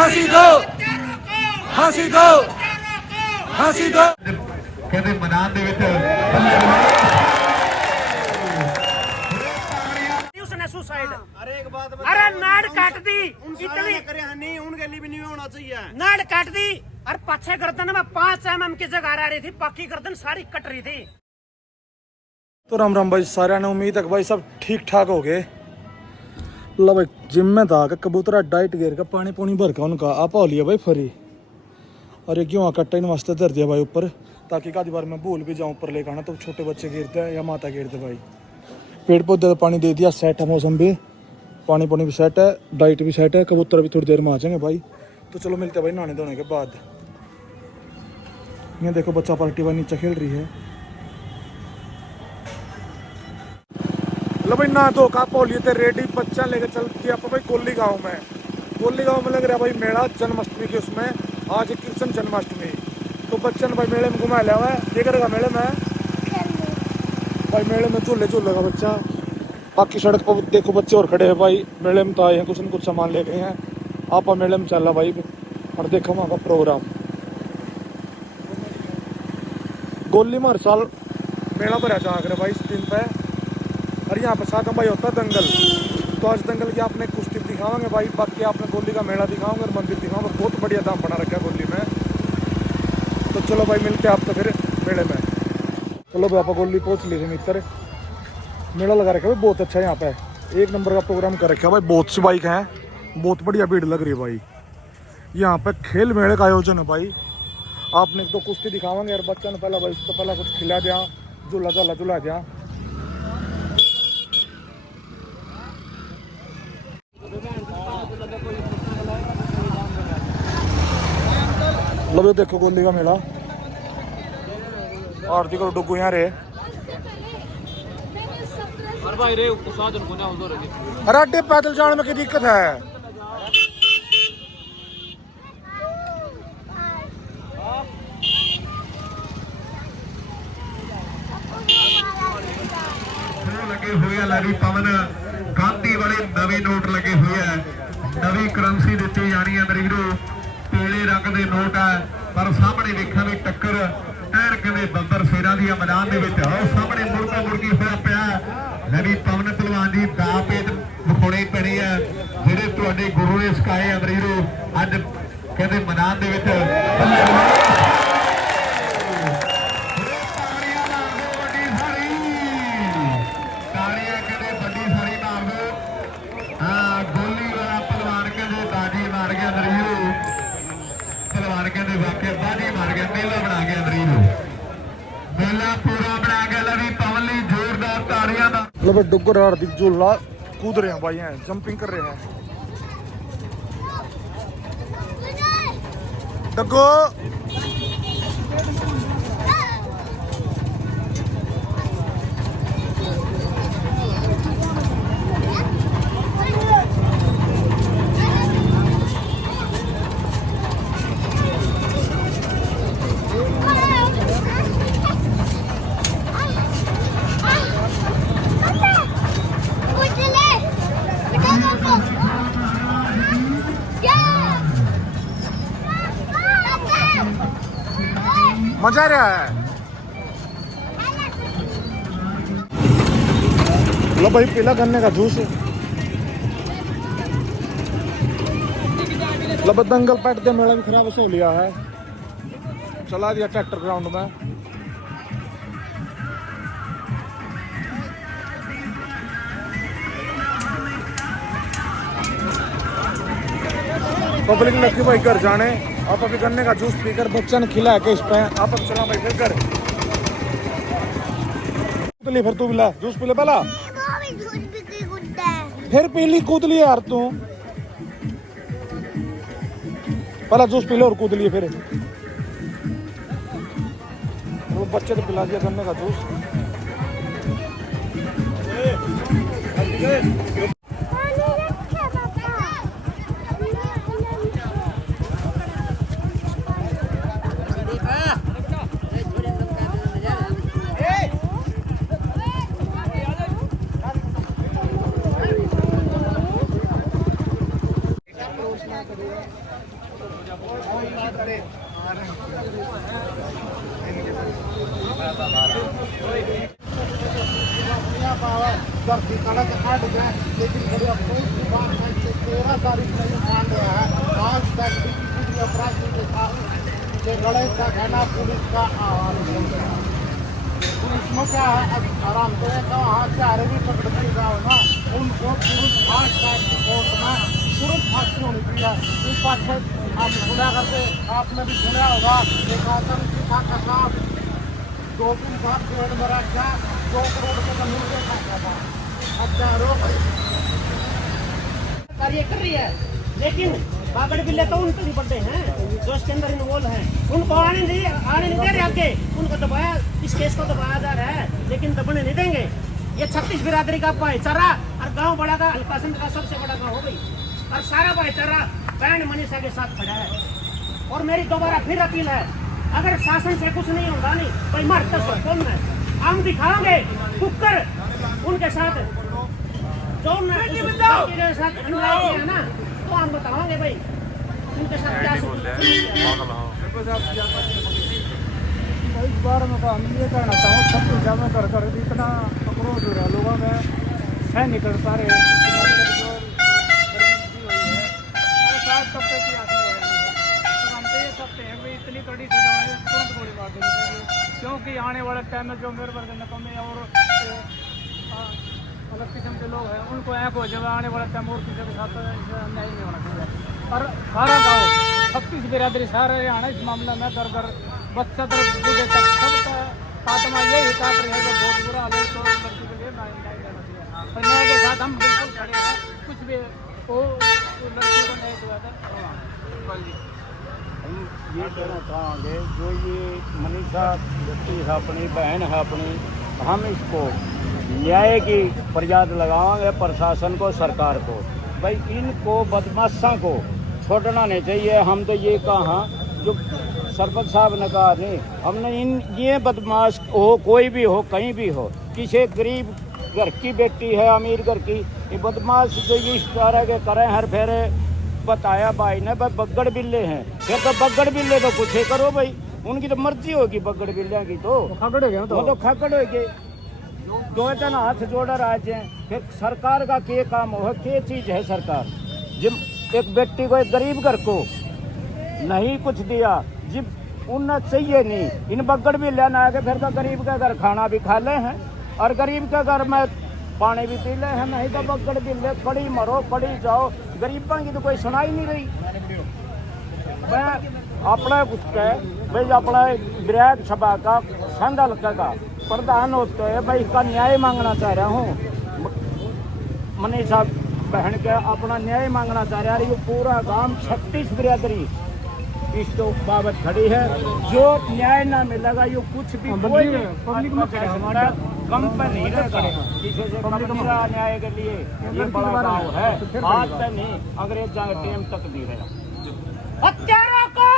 फांसी दो, फांसी दो, फांसी दो। कहते मैदान दे विच उसने सुसाइड अरे नाड़ काट दी इतनी नहीं उनके लिए भी नहीं होना चाहिए। नाड़ काट दी और पीछे गर्दन में 5 mm की जगह आ रही थी, बाकी गर्दन सारी कट रही थी। तो राम राम भाई सारे ने, उम्मीद है भाई सब ठीक ठाक हो गए। लो भाई जिम में था कि कबूतरा डाइट गिर का पानी पुनी भर का उनका आप हो लिया भाई फ्री। और ये क्यों कट्टा इन वास्ते धर दिया भाई ऊपर, ताकि आधी बार मैं भूल भी जाऊँ ऊपर लेकर आना तो छोटे बच्चे गिरते हैं या माता गिरते भाई। पेड़ पौधे तो पानी दे दिया, सेट है मौसम भी, पानी पुनी भी सेट है, डाइट भी सेट है, कबूतर भी थोड़ी देर में आ जाएंगे भाई। तो चलो मिलते हैं भाई नहाने धोने के बाद। ये देखो बच्चा पार्टी भाई नीचे खेल रही है। लो भाई ना दो का पोलिए थे रेडी, बच्चा लेकर चलती है भाई कोली गाँव में। कोली गाँव में लग रहा है भाई मेला जन्माष्टमी के, उसमें आज कृष्ण जन्माष्टमी। तो बच्चन भाई मेले में घुमा लिया हुआ है। ये करेगा मेले में भाई, मेले में झूले झूलेगा बच्चा। बाकी सड़क पर देखो बच्चे और खड़े हैं भाई, मेले में तो आए हैं, कुछ न कुछ सामान ले गए हैं। आप मेले में चल रहा भाई और देखो वहाँ का प्रोग्राम। गोली में हर साल मेला भरा जा कर भाई इस दिन पे। और यहाँ पर साथ भाई होता है दंगल, तो आज दंगल की आपने कुश्ती दिखावांगे भाई, बाकी आपने गोली का मेला दिखाऊंगे और मंदिर दिखाऊंगे। बहुत बढ़िया दाम बना रखा है गोली में। तो चलो भाई मिलते हैं आपको फिर मेले में। चलो भाई आप गोली पहुँच ली थी मित्र। मेला लगा रखा है भाई बहुत अच्छा, यहाँ पे एक नंबर का प्रोग्राम कर रखा है भाई। बहुत सी बाइक हैं, बहुत बढ़िया भीड़ लग रही है भाई। यहाँ पे खेल मेले का आयोजन है भाई। आपने तो कुश्ती दिखावांगे यार, बच्चा ने पहला भाई उसको पहला कुछ खिला दिया, झूला झाला झुला दिया। लो देखो गोली का मेला, आरती करो डुगू यहाँ रे। अरे अड्डे पैदल जाने में क्या दिक्कत है? लगे हुए लगी पवन गांधी वाले नवे नोट लगे हुए है, नवी करंसी दी जानी है मरीजो। पीले रंग के नोट है पर सामने देखा भी टक्कर ऐन कहते बंबर शेरा दी मैदान सामने मुड़का मुड़की होया पिया। नवी पवन पहलवान जी दा पेच विखाने पैने है जेडे तुहाडे गुरु ने सिखाए है मरीजो। अज कहते मैदान डुगर आरती झूला कूद रहे हैं भाई, हैं जंपिंग कर रहे हैं। डग्गो मजा आ रहा है। लो भाई पीला गन्ने का जूस। लो दंगल पैट के मेला भी खराब हो लिया है, चला दिया ट्रैक्टर ग्राउंड में। पब्लिक लगी भाई घर जाने। आप अभी गन्ने का जूस पीकर बच्चा ने खिला के इस पे आप अब चला भाई फिर कर कूदली। फिर तू पिला जूस पी ले पहला, फिर पीली कूद लिए यार तू। पहला जूस पी लो और कूद लिए फिर। वो बच्चे तो पिला दिया गन्ने का जूस। धरती कड़क हट गए, लेकिन बड़ी अफसोस की बात है कि 13 तारीख को ये कांड हुआ है। आज तक भी किसी भी अपराधी के साथ ये लड़ाई तक है ना पुलिस का आह्वान नहीं है। इसमें क्या है, अब आराम से वहाँ चारे भी पकड़ के जाओ ना, उनको तुरंत फास्ट ट्रैक की कोर्ट में तुरंत फांसी होनी चाहिए। इस बात से आप सुना करके आपने भी सुना होगा, एक आतंकी था कसाब 2-3 साल जेल में रखा, 2 करोड़ के जमीन पे खाता था। अब चारों कार्य कर रही है, लेकिन बागड़ बिल्ले तो उन पर ही पड़ते हैं जो इसके अंदर इन्वॉल्व हैं। उनको आने नहीं दे रहे आगे, उनको दबाया, इस केस को दबाया जा रहा है, लेकिन दबने नहीं देंगे। ये 36 बिरादरी का भाईचारा और गांव बड़ा का हल्कासंद का सबसे बड़ा गांव हो गई, और सारा भाईचारा बहन मनीषा के साथ खड़ा है। और मेरी दोबारा फिर अपील है, अगर शासन से कुछ नहीं होगा नहीं भाई मरता सब कौन है, हम दिखाओगे कुकर उनके साथ जो के साथ अन्याय किया ना, तो हम बताओगे भाई उनके साथ क्या इस बार में हम ये कहना चाहूँ, सब जमा कर कर इतना अक्रोश हो रहा है लोगों में, सह नहीं कर पा रहे। इतनी कड़ी सजा है, तुरंत गोली मार देनी चाहिए, क्योंकि आने वाले टाइम में जो मेरे वर्ग नकमे और अलग किस्म के लोग हैं, उनको ऐक हो जब आने वाला टाइम और किसी के साथ अन्याय नहीं होना चाहिए। और सारा गाँव 36 बिरादरी सारे यहाँ इस मामले में कर कर बच्चा तक बूढ़े तक सब आत्मा यही काट रही है, जो बहुत बुरा हाल है। तो लड़की के लिए न्याय देना चाहिए, और न्याय के साथ हम बिल्कुल खड़े हैं। कुछ भी हो लड़की को न्याय दिया जाए। हम ये कहना चाहेंगे, जो ये मनीषा व्यक्ति है, अपनी बहन है अपनी, हम इसको न्याय की फरियाद लगाएंगे प्रशासन को, सरकार को। भाई इनको बदमाशों को छोड़ना नहीं चाहिए। हम तो ये कहा, जो सरपंच साहब ने कहा नहीं, हमने इन ये बदमाश हो, कोई भी हो, कहीं भी हो, किसी गरीब घर की बेटी है, अमीर घर की, ये बदमाश जो इस तरह के करें हर फेरे, बताया भाई ने भाई बगड़ बिल्ले हैं, फिर तो बगड़ बिल्ले तो कुछ ही करो भाई, उनकी तो मर्जी होगी बगड़ बिल्ले की, तो खगड़ हो गए, तो खगड़ हो गए। 2 जन हाथ जोड़ा राज्य हैं, फिर सरकार का क्या काम हो, क्या चीज़ है सरकार? जिम एक बेटी को, एक गरीब घर को नहीं कुछ दिया, जिब उन्हें चाहिए नहीं, इन बगड़ भी लेना है कि फिर तो गरीब के घर खाना भी खा ले हैं, और गरीब के घर में पानी भी पी ले हैं, नहीं तो बगड़ भी ले, कड़ी मरो कड़ी जाओ, गरीबों की तो कोई सुनाई नहीं रही। मैं अपना कुछ भाई अपना विधायक सभा का संघ हल्का का प्रधान होते हैं भाई, इसका न्याय मांगना चाह रहा हूँ। मनीषा बहन के अपना न्याय मांगना चाह रहा है। ये पूरा गांव 36 बिरादरी इस तो बाबत खड़ी है, जो न्याय ना मिलेगा ये कुछ भी कोई हमारा कम पर नहीं रहेगा। किसी से कम नहीं रहा न्याय के लिए, ये बड़ा गाँव है, आज तक नहीं, अंग्रेज जाए टाइम तक नहीं रहा। हत्यारों को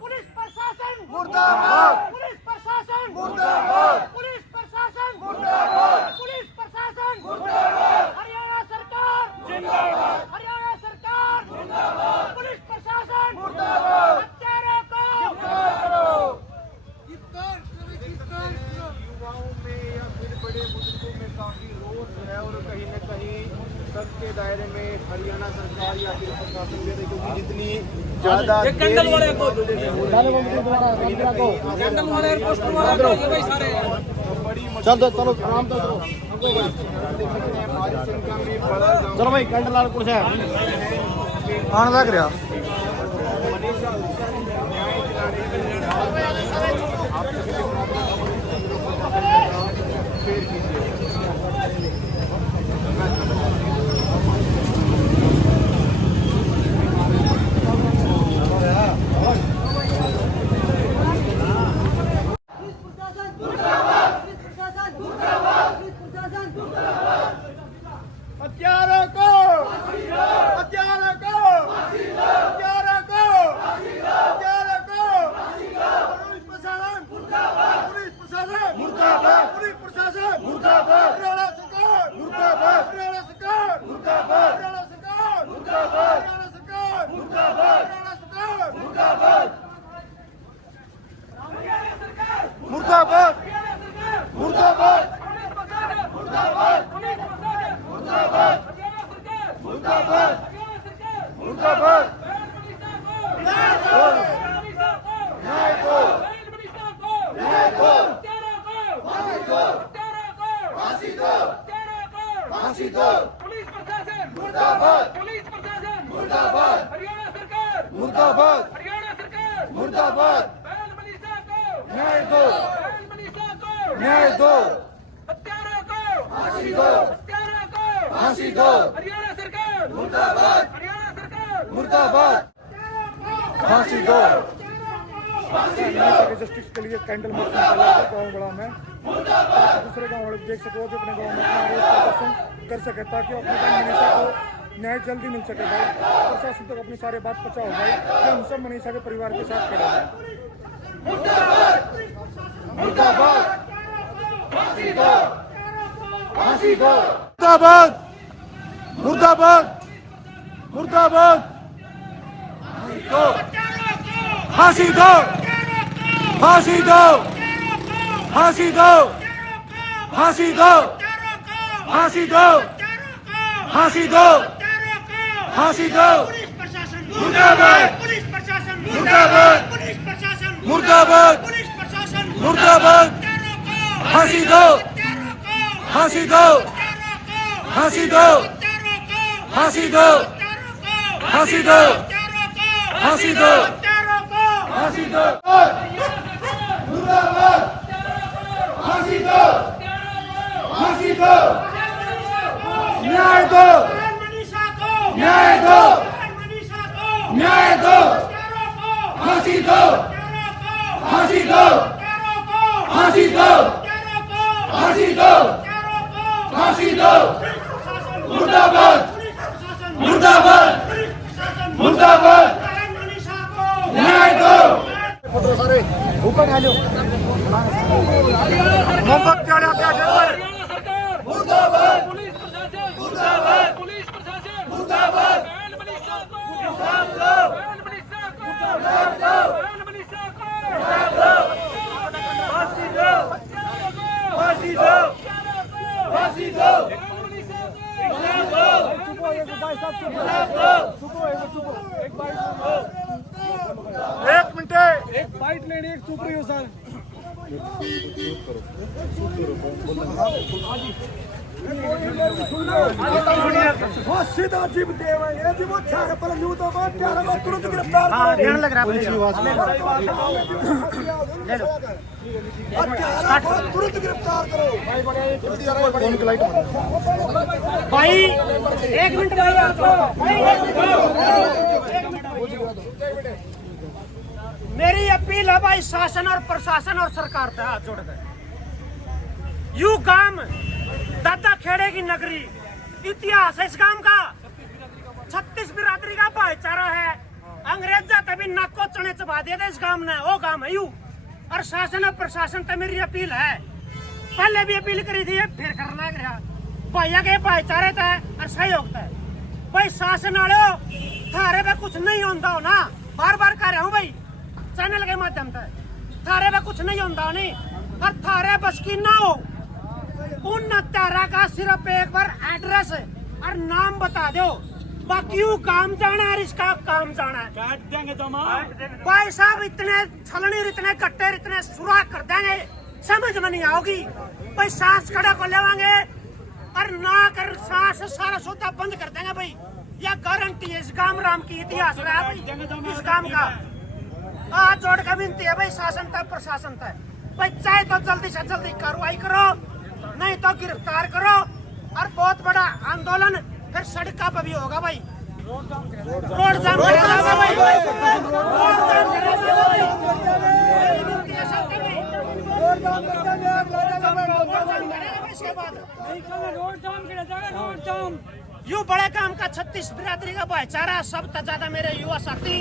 पुलिस प्रशासन मुर्दाबाद, पुलिस प्रशासन मुर्दाबाद, पुलिस प्रशासन मुर्दाबाद, पुलिस प्रशासन मुर्दाबाद, हरियाणा सरकार जिंदाबाद, हरियाणा सरकार जिंदाबाद, पुलिस प्रशासन मुर्दाबाद, हत्यारों को युवाओं में या फिर बड़े बुजुर्गों में काफी रोष है, और कहीं न कहीं सबके दायरे में हरियाणा सरकार या फिर प्रशासन दे रही, क्योंकि जितनी ज्यादा चलो चलो आराम तो चलो भाई कैंडल वाला कुछ है आने लग रहा। हत्यारों को हत्यारों को हत्यारों को हत्यारों को पुलिस प्रशासन मुर्दाबाद, पुलिस प्रशासन मुर्दाबाद, पुलिस प्रशासन मुर्दाबाद, हरियाणा हत्यारों को फांसी दो, पुलिस प्रशासन मुर्दाबाद, पुलिस प्रशासन मुर्दाबाद, हरियाणा सरकार मुर्दाबाद, हरियाणा सरकार मुर्दाबाद, बैल मनीषा को न्याय दो, बैल मनीषा को न्याय दो, हत्यारों को फांसी दो, हत्यारों को फांसी दो, हरियाणा सरकार मुर्दाबाद, हरियाणा सरकार मुर्दाबाद, फांसी दो। जस्टिस के लिए कैंडल मार्च निकाला है गाँव बड़ा में, दूसरे गाँव वाले देख सको कि अपने गाँव में अपना रोज प्रदर्शन कर सके ताकि अपने गाँव मनीषा को न्याय जल्दी मिल सके भाई। प्रशासन तक अपनी सारी बात पहुंचाओ भाई कि हम सब मनीषा के परिवार के साथ खड़े हैं। मुर्दाबाद, फांसी दो, फांसी दो, मुर्दाबाद, मुर्दाबाद, मुर्दाबाद, फांसी दो, फांसी दो, फांसी दो, फांसी दो, फांसी दो, फांसी दो, फांसी दो, पुलिस प्रशासन मुर्दाबाद, पुलिस प्रशासन मुर्दाबाद, पुलिस प्रशासन मुर्दाबाद, पुलिस प्रशासन मुर्दाबाद, फांसी दो, फांसी दो, फांसी दो, फांसी दो, फांसी दो, फांसी दो, फांसी दो, मुर्दाबाद, फांसी दो, फांसी दो, न्याय दो, न्याय दो, न्याय दो, फांसी दो, फांसी दो, फांसी दो, फांसी दो, फांसी दो, मुर्दाबाद, मुर्दाबाद, मुर्दाबाद, न्याय दो। सारे ऊपर खा लो मुर्दाबाद पुलिस प्रशासन मुर्दाबाद पुलिस प्रशासन मुर्दाबाद बैल मनीषा को बैल मनीषा को बैल मनीषा को फांसी दो फांसी दो फांसी दो बैल मनीषा एक मिनट, एक बाइट लेनी एक चुप रही हो सर सीधा जीव देवेंगे जी वो चार पर न्यू तो बात क्या है तुरंत गिरफ्तार ध्यान लग रहा है तुरंत गिरफ्तार करो फोन की लाइट भाई एक मिनट भाई मेरी अपील है भाई शासन और प्रशासन और सरकार से हाथ जोड़कर यू गांव दादा खेड़े की नगरी इतिहास है इस गांव का 36 बिरादरी का भाईचारा है अंग्रेज तभी नाक को चने चबा दिया था इस गांव ने वो गांव है यू और शासन और प्रशासन से मेरी अपील है पहले भी अपील करी थी फिर करना लग रहा भैया के भाईचारे था और सहयोग था भाई शासन वाले थारे पे कुछ नहीं होता हो ना बार बार कह रहा हूँ भाई चैनल के माध्यम से थारे पे कुछ नहीं होता नहीं और थारे बस की ना हो उन तारा का सिर्फ एक बार एड्रेस और नाम बता दो बाकी यू काम जाना है इसका काम जाना है काट देंगे जमा भाई साहब इतने छलनी इतने कट्टे इतने सुराख कर देंगे समझ में नहीं आओगी भाई सांस खड़ा कर लेवांगे और ना कर सांस सारा सौदा बंद कर देंगे भाई यह गारंटी है इस गांव राम की इतिहास रहा है भाई इस गांव का हाथ जोड़ कर विनती है भाई शासन तक प्रशासन तक भाई चाहे तो जल्दी से जल्दी कार्रवाई करो नहीं तो गिरफ्तार करो और बहुत बड़ा आंदोलन फिर सड़क पे भी होगा भाई रोड जाम करेगा भाई रोड जाम करेगा भाई विनती है सबसे भाई रोड जाम करेगा इसके बाद रोड जाम किया जाएगा रोड जाम यू बड़े काम का 36 बिरादरी का भाईचारा सबसे ज्यादा मेरे युवा साथी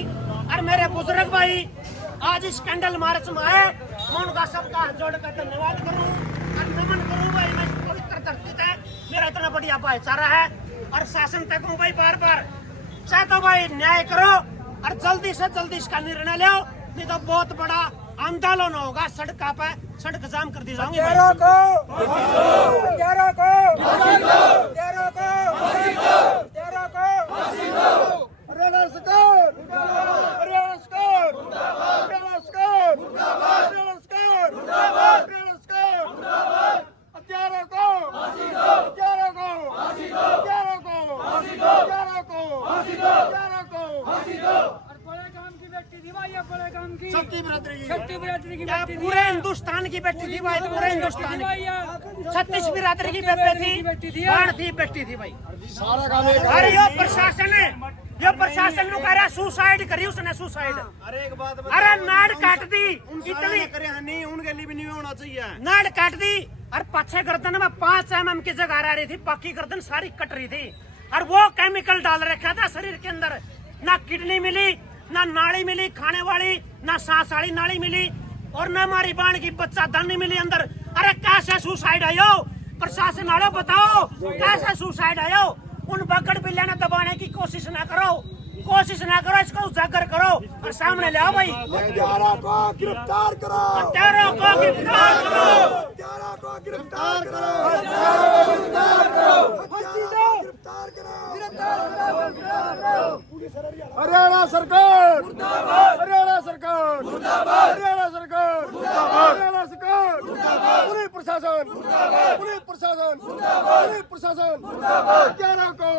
और मेरे बुजुर्ग भाई आज इस कैंडल मार्च में आए मैं उनका सबका हाथ जोड़कर धन्यवाद करूं और नमन करूं भाई मैं पवित्र धरती है मेरा इतना बढ़िया भाईचारा है और शासन तक हूँ भाई बार बार चाहे तो भाई न्याय करो और जल्दी से जल्दी इसका निर्णय लो नहीं तो बहुत बड़ा आंदोलन होगा सड़क पे सड़क जाम कर दी जाऊंगी हत्यारों को हत्यारों को हत्यारों को हत्यारों को हत्यारों को और बड़े काम की बेटी थी भाई, ये बड़े काम की छठी बिरादरी की छठी बिरादरी की क्या बेटी थी। पूरे हिंदुस्तान की बेटी थी भाई, पूरे हिंदुस्तान की। 36 बिरादरी की बेटी थी, बाण थी, बेटी थी भाई। सारा काम एक अरे यो प्रशासन नु कह रहा सुसाइड करी उसने, सुसाइड। अरे एक बात अरे नाड़ काट दी इतनी इतनी, करे नहीं उनके लिए भी नहीं होना चाहिए। नाड़ काट दी और पीछे गर्दन में 5 mm की जगह रह रही थी, बाकी गर्दन सारी कट रही थी। और वो केमिकल डाल रखा था शरीर के अंदर, ना किडनी मिली, ना नाड़ी मिली खाने वाली, ना सांस वाली नाड़ी मिली, और न हमारी बाण की बच्चा दानी मिली अंदर। अरे कैसे सुसाइड आयो? प्रशासन वाले बताओ कैसे सुसाइड आयो? उन बगड़ बिल्ला ने दबाने की कोशिश ना करो, इसको उजागर करो और सामने ले आओ भाई। हत्यारों को गिरफ्तार करो हत्यारों को गिरफ्तार करो, हत्यारों को गिरफ्तार करो हत्यारों को गिरफ्तार करो गिरफ्तार करो हरियाणा सरकार हरियाणा सरकार हरियाणा सरकार हरियाणा सरकार पुलिस प्रशासन पुलिस प्रशासन पुलिस प्रशासन हत्यारों को